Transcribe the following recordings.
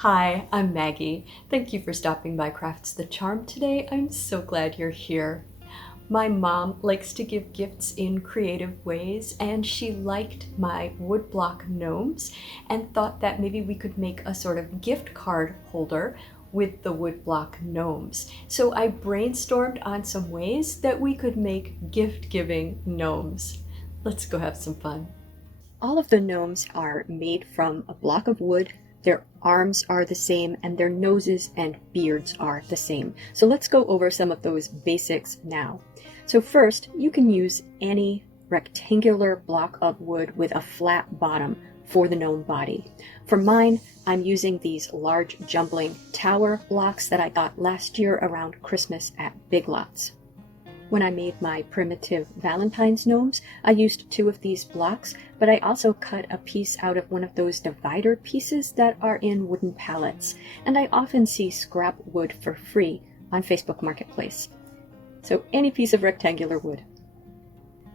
Hi, I'm Maggie. Thank you for stopping by Crafts the Charm today. I'm so glad you're here. My mom likes to give gifts in creative ways, and she liked my woodblock gnomes and thought that maybe we could make a sort of gift card holder with the woodblock gnomes. So I brainstormed on some ways that we could make gift-giving gnomes. Let's go have some fun. All of the gnomes are made from a block of wood. Their arms are the same and their noses and beards are the same. So let's go over some of those basics now. So first, you can use any rectangular block of wood with a flat bottom for the gnome body. For mine, I'm using these large jumbling tower blocks that I got last year around Christmas at Big Lots. When I made my primitive Valentine's gnomes, I used 2 of these blocks, but I also cut a piece out of one of those divider pieces that are in wooden pallets, and I often see scrap wood for free on Facebook Marketplace. So any piece of rectangular wood.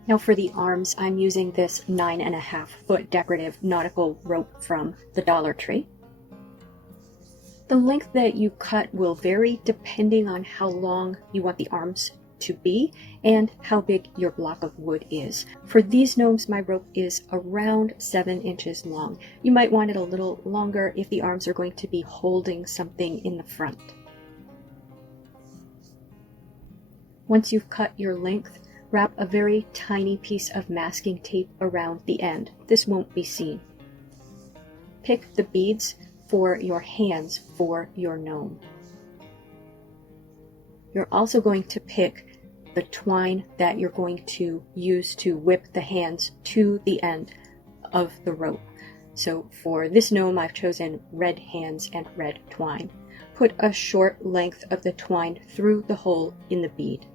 Now for the arms, I'm using this 9.5 foot decorative nautical rope from the Dollar Tree. The length that you cut will vary depending on how long you want the arms to be and how big your block of wood is. For these gnomes, my rope is around 7 inches long. You might want it a little longer if the arms are going to be holding something in the front. Once you've cut your length, wrap a very tiny piece of masking tape around the end. This won't be seen. Pick the beads for your hands for your gnome. You're also going to pick the twine that you're going to use to whip the hands to the end of the rope. So for this gnome, I've chosen red hands and red twine. Put a short length of the twine through the hole in the bead.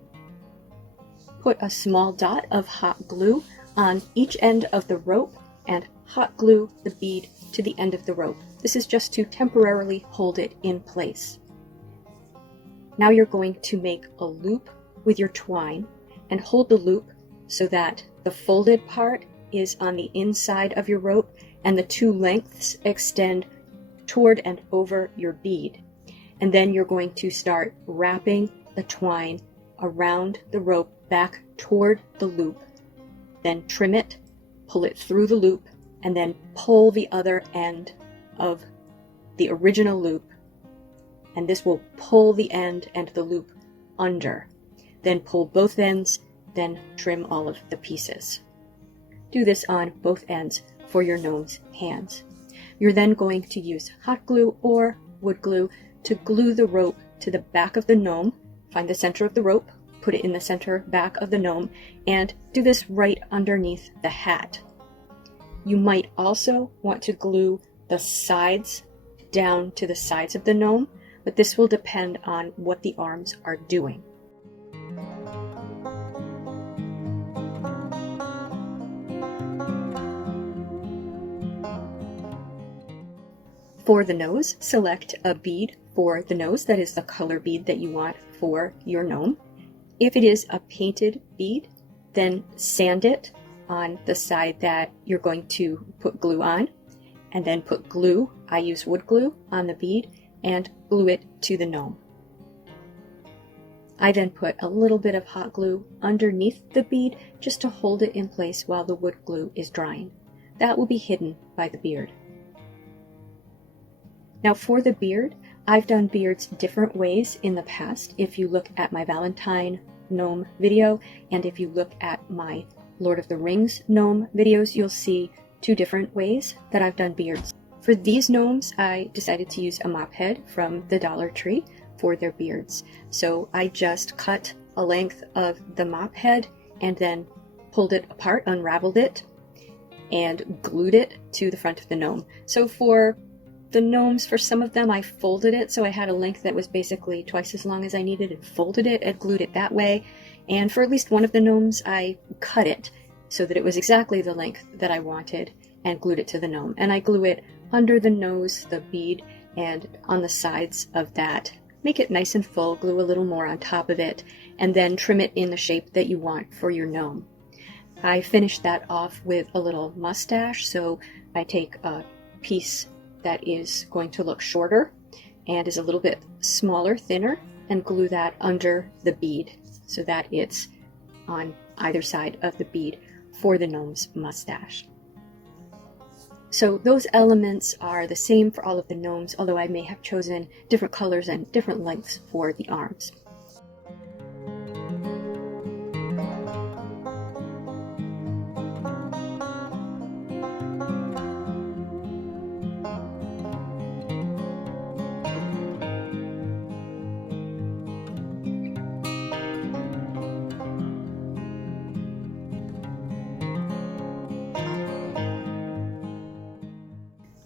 Put a small dot of hot glue on each end of the rope and hot glue the bead to the end of the rope. This is just to temporarily hold it in place. Now you're going to make a loop with your twine and hold the loop so that the folded part is on the inside of your rope and the 2 lengths extend toward and over your bead. And then you're going to start wrapping the twine around the rope back toward the loop. Then trim it, pull it through the loop, and then pull the other end of the original loop, and this will pull the end and the loop under. Then pull both ends, then trim all of the pieces. Do this on both ends for your gnome's hands. You're then going to use hot glue or wood glue to glue the rope to the back of the gnome. Find the center of the rope, put it in the center back of the gnome, and do this right underneath the hat. You might also want to glue the sides down to the sides of the gnome, but this will depend on what the arms are doing. For the nose, select a bead for the nose that is the color bead that you want for your gnome. If it is a painted bead, then sand it on the side that you're going to put glue on, and then put glue, I use wood glue, on the bead and glue it to the gnome. I then put a little bit of hot glue underneath the bead just to hold it in place while the wood glue is drying. That will be hidden by the beard. Now for the beard, I've done beards different ways in the past. If you look at my Valentine gnome video, and if you look at my Lord of the Rings gnome videos, you'll see 2 different ways that I've done beards. For these gnomes, I decided to use a mop head from the Dollar Tree for their beards. So I just cut a length of the mop head and then pulled it apart, unraveled it, and glued it to the front of the gnome. So for the gnomes, for some of them, I folded it, so I had a length that was basically twice as long as I needed and folded it and glued it that way. And for at least one of the gnomes, I cut it so that it was exactly the length that I wanted and glued it to the gnome. And I glue it under the nose, the bead, and on the sides of that. Make it nice and full, glue a little more on top of it, and then trim it in the shape that you want for your gnome. I finish that off with a little mustache, so I take a piece that is going to look shorter and is a little bit smaller, thinner, and glue that under the bead so that it's on either side of the bead for the gnome's mustache. So those elements are the same for all of the gnomes, although I may have chosen different colors and different lengths for the arms.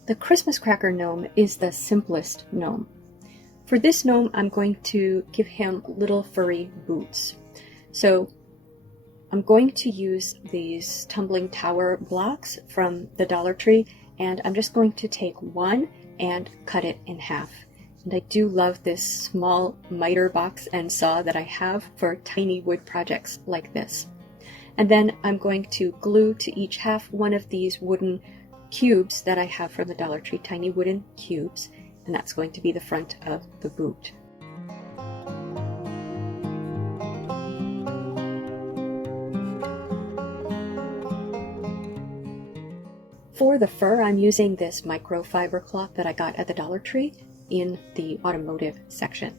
The Christmas cracker gnome is the simplest gnome. For this gnome, I'm going to give him little furry boots. So I'm going to use these tumbling tower blocks from the Dollar Tree, and I'm just going to take one and cut it in half. And I do love this small mitre box and saw that I have for tiny wood projects like this. And then I'm going to glue to each half one of these wooden cubes that I have from the Dollar Tree, tiny wooden cubes, and that's going to be the front of the boot. For the fur, I'm using this microfiber cloth that I got at the Dollar Tree in the automotive section.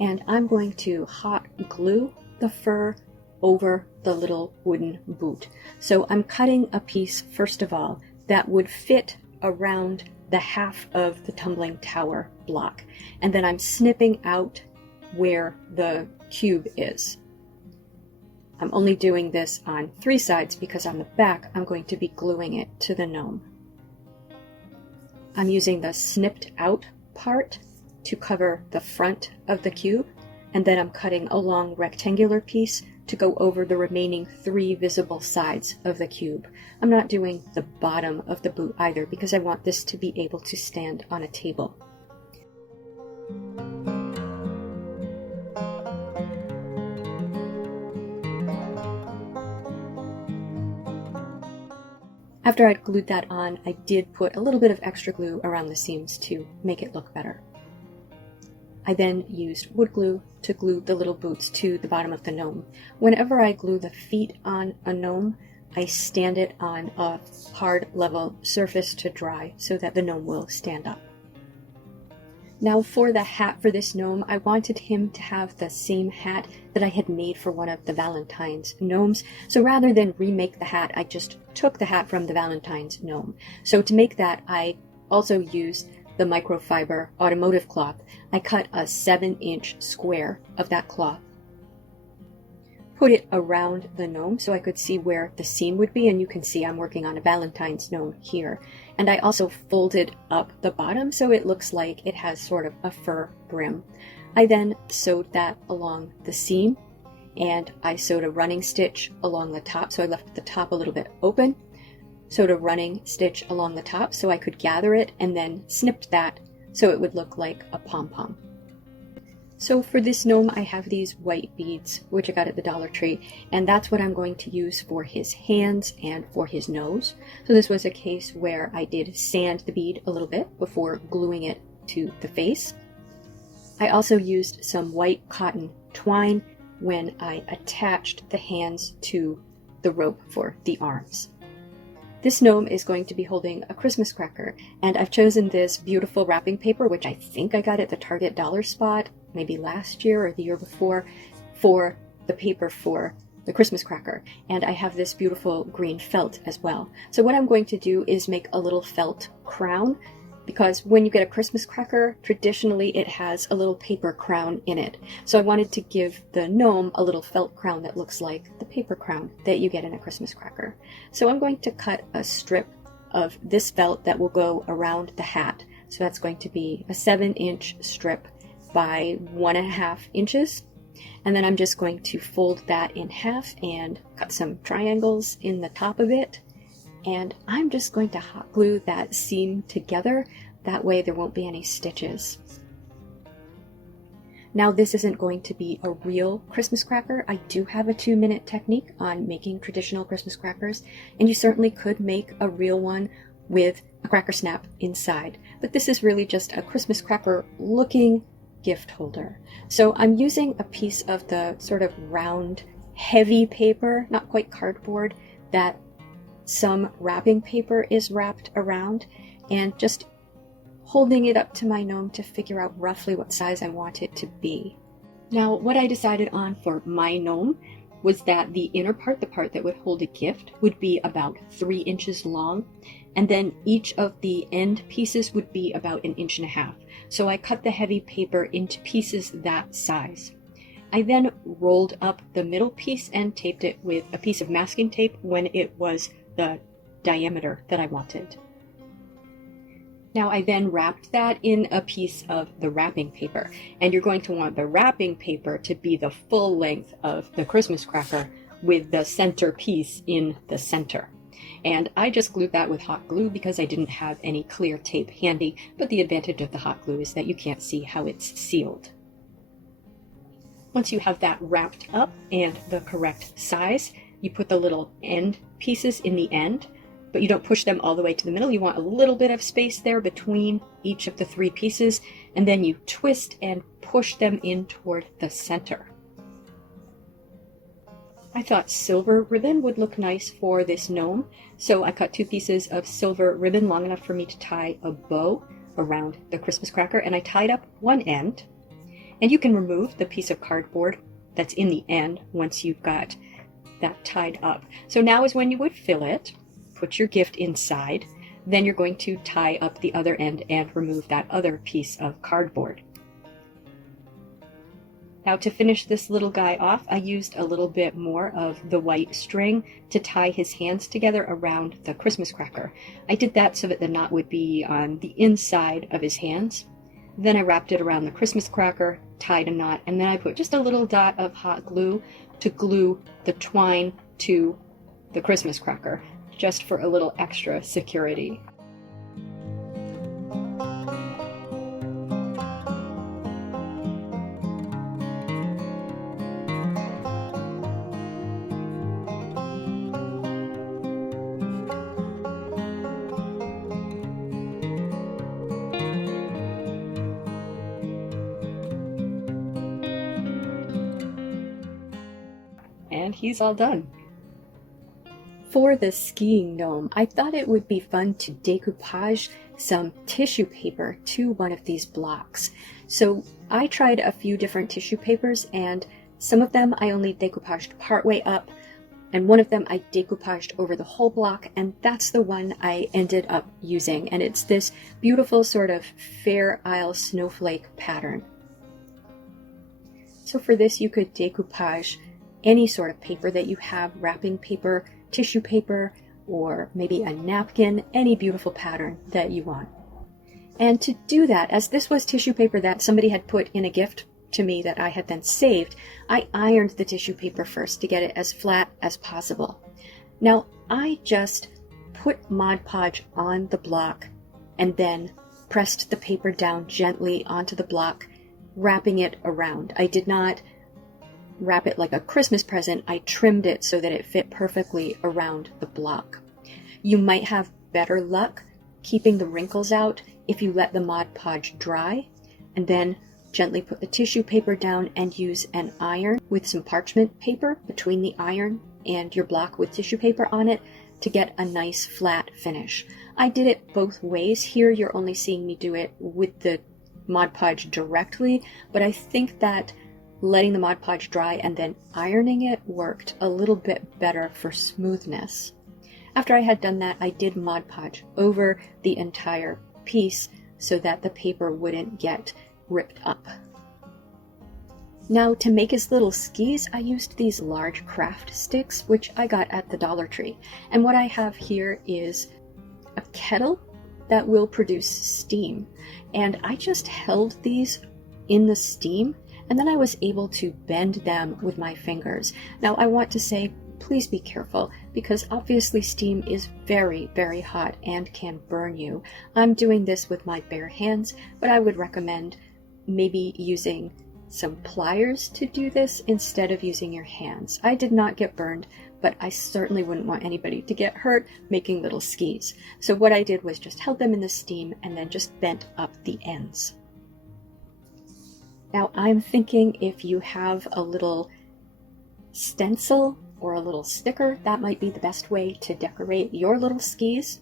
And I'm going to hot glue the fur over the little wooden boot. So I'm cutting a piece, first of all, that would fit around the half of the tumbling tower block. And then I'm snipping out where the cube is. I'm only doing this on 3 sides because on the back I'm going to be gluing it to the gnome. I'm using the snipped out part to cover the front of the cube, and then I'm cutting a long rectangular piece to go over the remaining 3 visible sides of the cube. I'm not doing the bottom of the boot either because I want this to be able to stand on a table. After I'd glued that on, I did put a little bit of extra glue around the seams to make it look better. I then used wood glue to glue the little boots to the bottom of the gnome. Whenever I glue the feet on a gnome, I stand it on a hard, level surface to dry so that the gnome will stand up. Now for the hat for this gnome, I wanted him to have the same hat that I had made for one of the Valentine's gnomes. So rather than remake the hat, I just took the hat from the Valentine's gnome. So to make that, I also used the microfiber automotive cloth. I cut a 7-inch square of that cloth, put it around the gnome so I could see where the seam would be, and you can see I'm working on a Valentine's gnome here. And I also folded up the bottom so it looks like it has sort of a fur brim. I then sewed that along the seam, and I sewed a running stitch along the top, so I left the top a little bit open. Sewed a running stitch along the top so I could gather it, and then snipped that so it would look like a pom-pom. So for this gnome, I have these white beads, which I got at the Dollar Tree, and that's what I'm going to use for his hands and for his nose. So this was a case where I did sand the bead a little bit before gluing it to the face. I also used some white cotton twine when I attached the hands to the rope for the arms. This gnome is going to be holding a Christmas cracker, and I've chosen this beautiful wrapping paper, which I think I got at the Target dollar spot, maybe last year or the year before, for the paper for the Christmas cracker. And I have this beautiful green felt as well. So what I'm going to do is make a little felt crown, because when you get a Christmas cracker, traditionally it has a little paper crown in it. So I wanted to give the gnome a little felt crown that looks like the paper crown that you get in a Christmas cracker. So I'm going to cut a strip of this felt that will go around the hat. So that's going to be a 7-inch strip by 1.5 inches. And then I'm just going to fold that in half and cut some triangles in the top of it. And I'm just going to hot glue that seam together. That way there won't be any stitches. Now this isn't going to be a real Christmas cracker. I do have a 2-minute technique on making traditional Christmas crackers, and you certainly could make a real one with a cracker snap inside. But this is really just a Christmas cracker looking gift holder. So I'm using a piece of the sort of round, heavy paper, not quite cardboard, that some wrapping paper is wrapped around, and just holding it up to my gnome to figure out roughly what size I want it to be. Now, what I decided on for my gnome was that the inner part, the part that would hold a gift, would be about 3 inches long, and then each of the end pieces would be about 1.5 inches. So I cut the heavy paper into pieces that size. I then rolled up the middle piece and taped it with a piece of masking tape when it was the diameter that I wanted. Now I then wrapped that in a piece of the wrapping paper, and you're going to want the wrapping paper to be the full length of the Christmas cracker with the center piece in the center. And I just glued that with hot glue because I didn't have any clear tape handy, but the advantage of the hot glue is that you can't see how it's sealed. Once you have that wrapped up and the correct size, you put the little end pieces in the end, but you don't push them all the way to the middle. You want a little bit of space there between each of the 3 pieces, and then you twist and push them in toward the center. I thought silver ribbon would look nice for this gnome, so I cut 2 pieces of silver ribbon long enough for me to tie a bow around the Christmas cracker, and I tied up one end. And you can remove the piece of cardboard that's in the end once you've got that tied up. So now is when you would fill it. Put your gift inside, then you're going to tie up the other end and remove that other piece of cardboard. Now to finish this little guy off, I used a little bit more of the white string to tie his hands together around the Christmas cracker. I did that so that the knot would be on the inside of his hands. Then I wrapped it around the Christmas cracker, tied a knot, and then I put just a little dot of hot glue to glue the twine to the Christmas cracker, just for a little extra security. And he's all done. For the skiing gnome, I thought it would be fun to decoupage some tissue paper to one of these blocks. So I tried a few different tissue papers, and some of them I only decoupaged partway up, and one of them I decoupaged over the whole block, and that's the one I ended up using. And it's this beautiful sort of fair Isle Snowflake pattern. So for this, you could decoupage any sort of paper that you have, wrapping paper, tissue paper, or maybe a napkin, any beautiful pattern that you want. And to do that, as this was tissue paper that somebody had put in a gift to me that I had then saved, I ironed the tissue paper first to get it as flat as possible. Now, I just put Mod Podge on the block and then pressed the paper down gently onto the block, wrapping it around. I did not wrap it like a Christmas present. I trimmed it so that it fit perfectly around the block. You might have better luck keeping the wrinkles out if you let the Mod Podge dry, and then gently put the tissue paper down and use an iron with some parchment paper between the iron and your block with tissue paper on it to get a nice flat finish. I did it both ways. Here you're only seeing me do it with the Mod Podge directly, but I think that letting the Mod Podge dry and then ironing it worked a little bit better for smoothness. After I had done that, I did Mod Podge over the entire piece so that the paper wouldn't get ripped up. Now, to make his little skis, I used these large craft sticks, which I got at the Dollar Tree. And what I have here is a kettle that will produce steam. And I just held these in the steam, and then I was able to bend them with my fingers. Now, I want to say, please be careful, because obviously steam is very, very hot and can burn you. I'm doing this with my bare hands, but I would recommend maybe using some pliers to do this instead of using your hands. I did not get burned, but I certainly wouldn't want anybody to get hurt making little skis. So what I did was just held them in the steam and then just bent up the ends. Now I'm thinking if you have a little stencil or a little sticker, that might be the best way to decorate your little skis.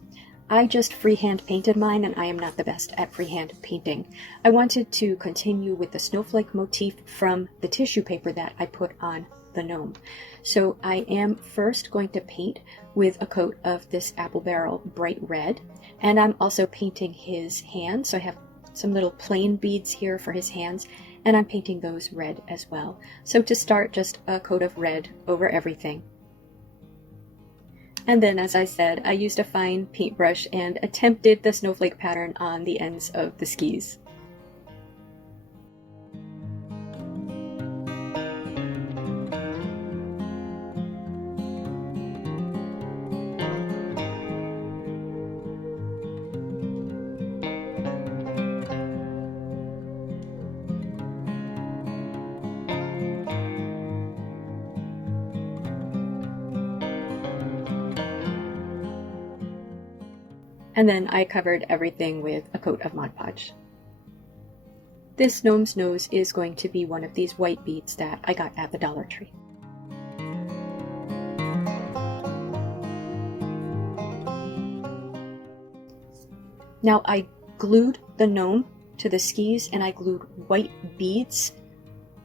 I just freehand painted mine, and I am not the best at freehand painting. I wanted to continue with the snowflake motif from the tissue paper that I put on the gnome. So I am first going to paint with a coat of this apple barrel bright red, and I'm also painting his hands. So I have some little plain beads here for his hands, and I'm painting those red as well. So to start, just a coat of red over everything. And then, as I said, I used a fine paintbrush and attempted the snowflake pattern on the ends of the skis. And then I covered everything with a coat of Mod Podge. This gnome's nose is going to be one of these white beads that I got at the Dollar Tree. Now I glued the gnome to the skis, and I glued white beads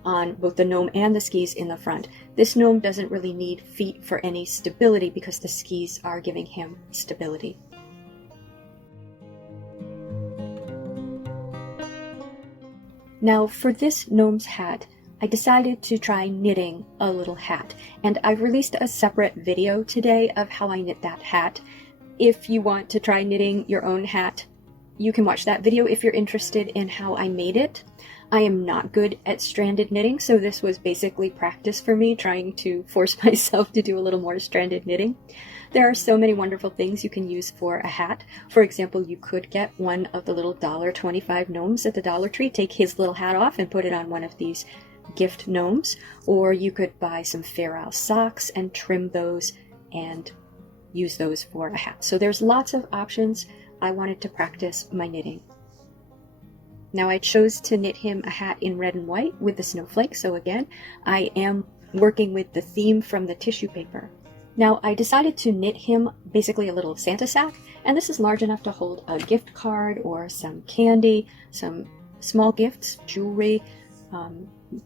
on both the gnome and the skis in the front. This gnome doesn't really need feet for any stability because the skis are giving him stability. Now for this gnome's hat, I decided to try knitting a little hat, and I released a separate video today of how I knit that hat. If you want to try knitting your own hat, you can watch that video if you're interested in how I made it. I am not good at stranded knitting, so this was basically practice for me, trying to force myself to do a little more stranded knitting. There are so many wonderful things you can use for a hat. For example, you could get one of the little $1.25 gnomes at the Dollar Tree, take his little hat off and put it on one of these gift gnomes, or you could buy some Fair Isle socks and trim those and use those for a hat. So there's lots of options. I wanted to practice my knitting. Now I chose to knit him a hat in red and white with the snowflake, so again, I am working with the theme from the tissue paper. Now I decided to knit him basically a little Santa sack, and this is large enough to hold a gift card or some candy, some small gifts, jewelry,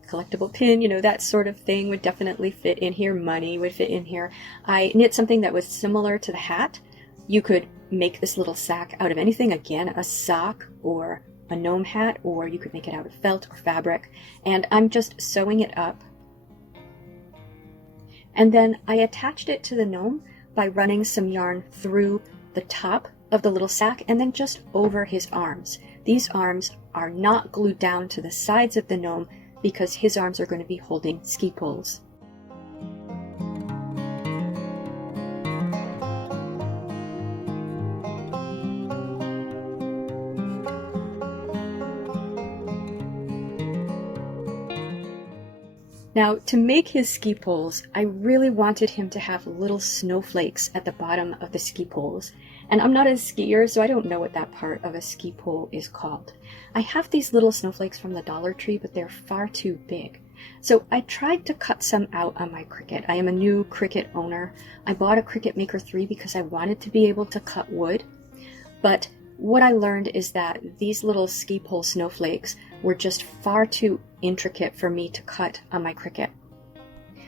collectible pin, you know, that sort of thing would definitely fit in here. Money would fit in here. I knit something that was similar to the hat. You could make this little sack out of anything, again, a sock or a gnome hat, or you could make it out of felt or fabric, and I'm just sewing it up. And then I attached it to the gnome by running some yarn through the top of the little sack and then just over his arms. These arms are not glued down to the sides of the gnome because his arms are going to be holding ski poles. Now, to make his ski poles, I really wanted him to have little snowflakes at the bottom of the ski poles. And I'm not a skier, so I don't know what that part of a ski pole is called. I have these little snowflakes from the Dollar Tree, but they're far too big. So I tried to cut some out on my Cricut. I am a new Cricut owner. I bought a Cricut Maker 3 because I wanted to be able to cut wood. But what I learned is that these little ski pole snowflakes were just far too intricate for me to cut on my Cricut.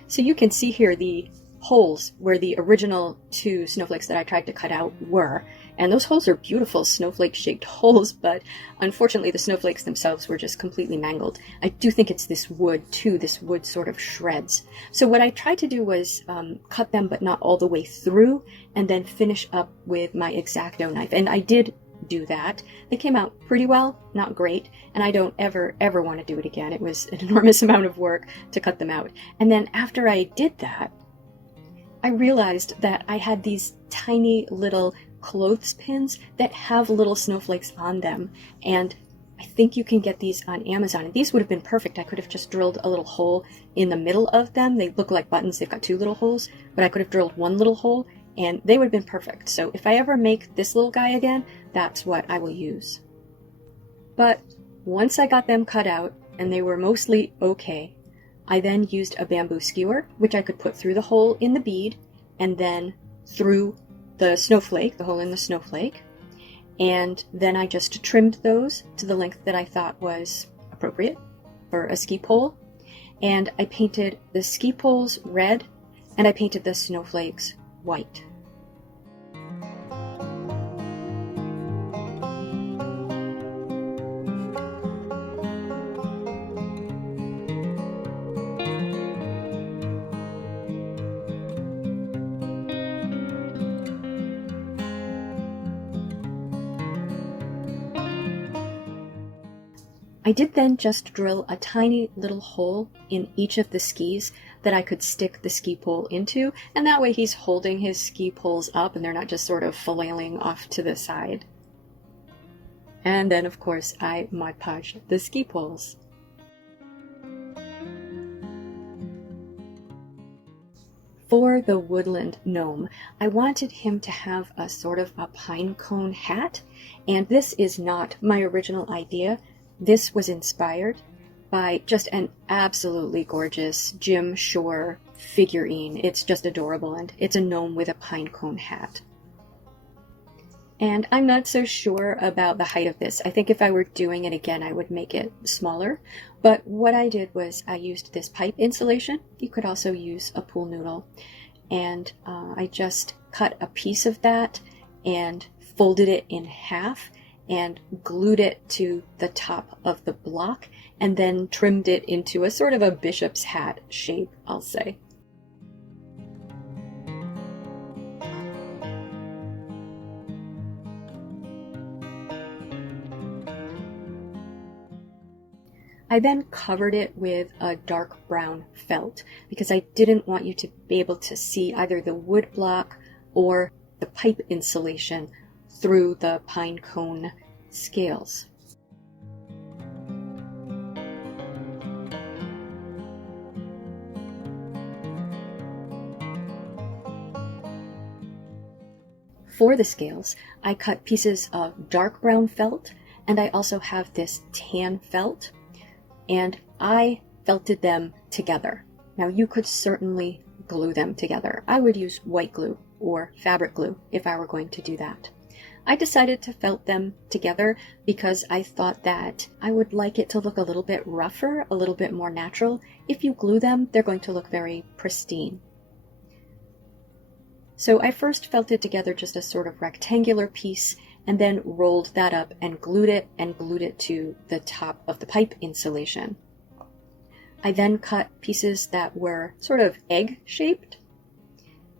So you can see here the holes where the original two snowflakes that I tried to cut out were. And those holes are beautiful snowflake-shaped holes, but unfortunately the snowflakes themselves were just completely mangled. I do think it's this wood too, this wood sort of shreds. So what I tried to do was cut them, but not all the way through, and then finish up with my X-Acto knife. And I did do that. They came out pretty well, not great, and I don't ever want to do it again. It was an enormous amount of work to cut them out. And then after I did that, I realized that I had these tiny little clothespins that have little snowflakes on them, and I think you can get these on Amazon, and these would have been perfect. I could have just drilled a little hole in the middle of them. They look like buttons. They've got 2 little holes, but I could have drilled 1 little hole, and they would have been perfect. So if I ever make this little guy again, that's what I will use. But once I got them cut out, and they were mostly okay, I then used a bamboo skewer, which I could put through the hole in the bead, and then through the snowflake, the hole in the snowflake. And then I just trimmed those to the length that I thought was appropriate for a ski pole. And I painted the ski poles red, and I painted the snowflakes white. I did then just drill a tiny little hole in each of the skis that I could stick the ski pole into, and that way he's holding his ski poles up and they're not just sort of flailing off to the side. And then, of course, I Mod Podged the ski poles. For the Woodland gnome, I wanted him to have a sort of a pine cone hat, and this is not my original idea. This was inspired by just an absolutely gorgeous Jim Shore figurine. It's just adorable, and it's a gnome with a pine cone hat. And I'm not so sure about the height of this. I think if I were doing it again, I would make it smaller. But what I did was I used this pipe insulation. You could also use a pool noodle. And I just cut a piece of that and folded it in half and glued it to the top of the block, and then trimmed it into a sort of a bishop's hat shape, I'll say. I then covered it with a dark brown felt because I didn't want you to be able to see either the wood block or the pipe insulation through the pine cone scales. For the scales, I cut pieces of dark brown felt, and I also have this tan felt, and I felted them together. Now you could certainly glue them together. I would use white glue or fabric glue if I were going to do that. I decided to felt them together because I thought that I would like it to look a little bit rougher, a little bit more natural. If you glue them, they're going to look very pristine. So I first felted together just a sort of rectangular piece, and then rolled that up and glued it to the top of the pipe insulation. I then cut pieces that were sort of egg-shaped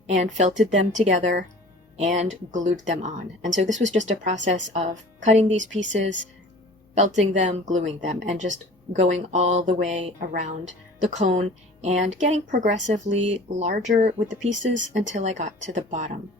and felted them together and glued them on. And so this was just a process of cutting these pieces, felting them, gluing them, and just going all the way around the cone and getting progressively larger with the pieces until I got to the bottom.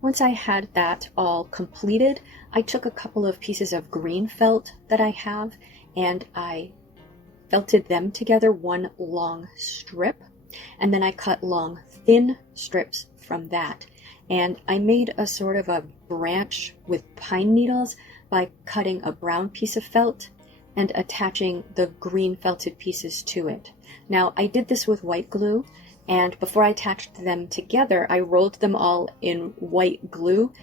Once I had that all completed, I took a couple of pieces of green felt that I have, and I felted them together, one long strip, and then I cut long thin strips from that. And I made a sort of a branch with pine needles by cutting a brown piece of felt and attaching the green felted pieces to it. Now, I did this with white glue, and before I attached them together, I rolled them all in white glue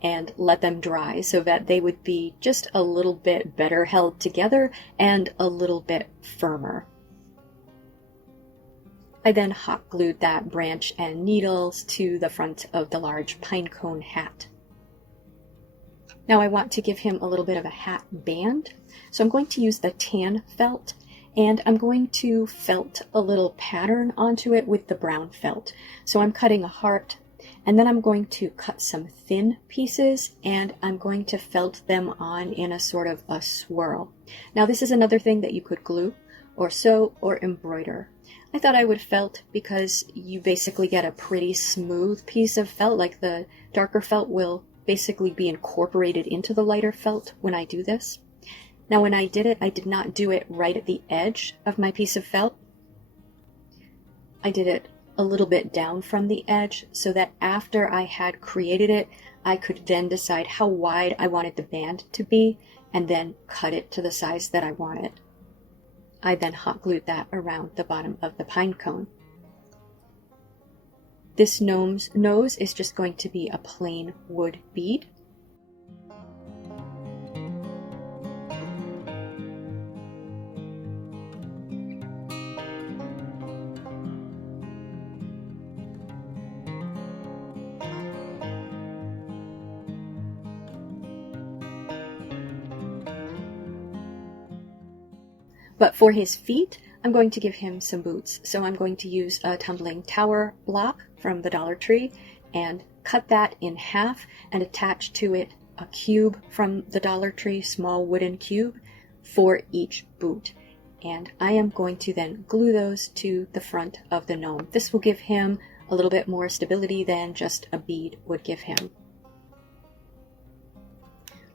and let them dry so that they would be just a little bit better held together and a little bit firmer. I then hot glued that branch and needles to the front of the large pine cone hat. Now I want to give him a little bit of a hat band. So I'm going to use the tan felt, and I'm going to felt a little pattern onto it with the brown felt. So I'm cutting a heart, and then I'm going to cut some thin pieces, and I'm going to felt them on in a sort of a swirl. Now this is another thing that you could glue or sew or embroider. I thought I would felt because you basically get a pretty smooth piece of felt, like the darker felt will basically be incorporated into the lighter felt when I do this. Now when I did it, I did not do it right at the edge of my piece of felt. I did it a little bit down from the edge so that after I had created it, I could then decide how wide I wanted the band to be and then cut it to the size that I wanted. I then hot glued that around the bottom of the pine cone. This gnome's nose is just going to be a plain wood bead. But for his feet, I'm going to give him some boots. So I'm going to use a tumbling tower block from the Dollar Tree and cut that in half and attach to it a cube from the Dollar Tree, small wooden cube, for each boot. And I am going to then glue those to the front of the gnome. This will give him a little bit more stability than just a bead would give him.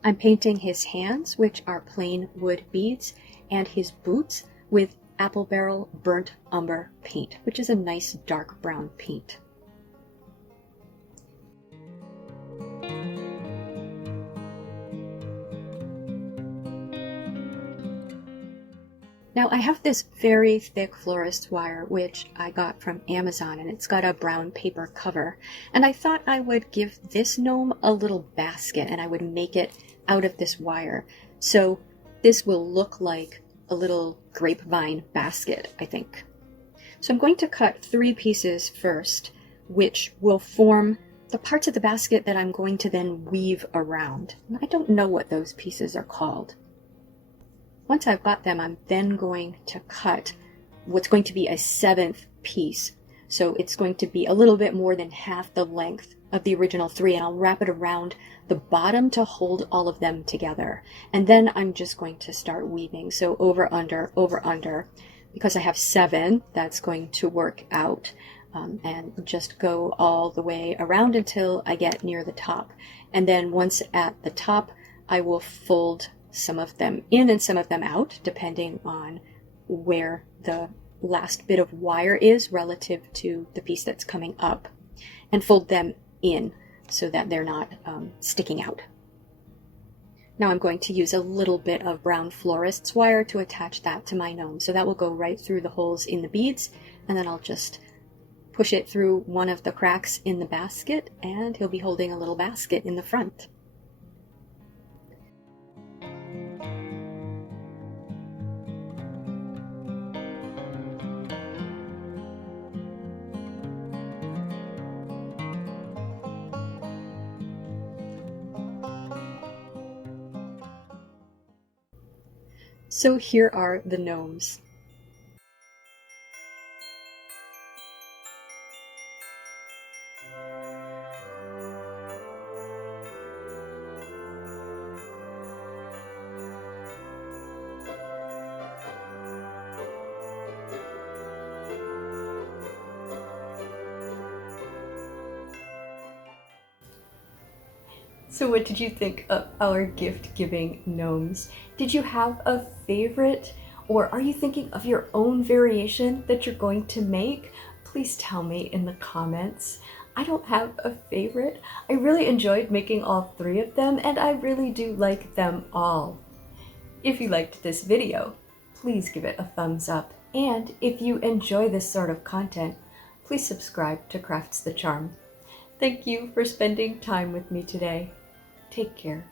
I'm painting his hands, which are plain wood beads, and his boots with apple barrel burnt umber paint, which is a nice dark brown paint. Now I have this very thick florist wire which I got from Amazon, and it's got a brown paper cover, and I thought I would give this gnome a little basket and I would make it out of this wire. So this will look like a little grapevine basket, I think. So I'm going to cut 3 pieces first, which will form the parts of the basket that I'm going to then weave around. And I don't know what those pieces are called. Once I've got them, I'm then going to cut what's going to be a 7th piece. So it's going to be a little bit more than half the length of the original 3, and I'll wrap it around the bottom to hold all of them together. And then I'm just going to start weaving. So over, under, because I have 7, that's going to work out. And just go all the way around until I get near the top. And then once at the top, I will fold some of them in and some of them out, depending on where the last bit of wire is relative to the piece that's coming up, and fold them in so that they're not sticking out. Now I'm going to use a little bit of brown florist's wire to attach that to my gnome. So that will go right through the holes in the beads, and then I'll just push it through one of the cracks in the basket, and he'll be holding a little basket in the front. So here are the gnomes. So what did you think of our gift-giving gnomes? Did you have a favorite, or are you thinking of your own variation that you're going to make? Please tell me in the comments. I don't have a favorite. I really enjoyed making all 3 of them, and I really do like them all. If you liked this video, please give it a thumbs up. And if you enjoy this sort of content, please subscribe to Crafts the Charm. Thank you for spending time with me today. Take care.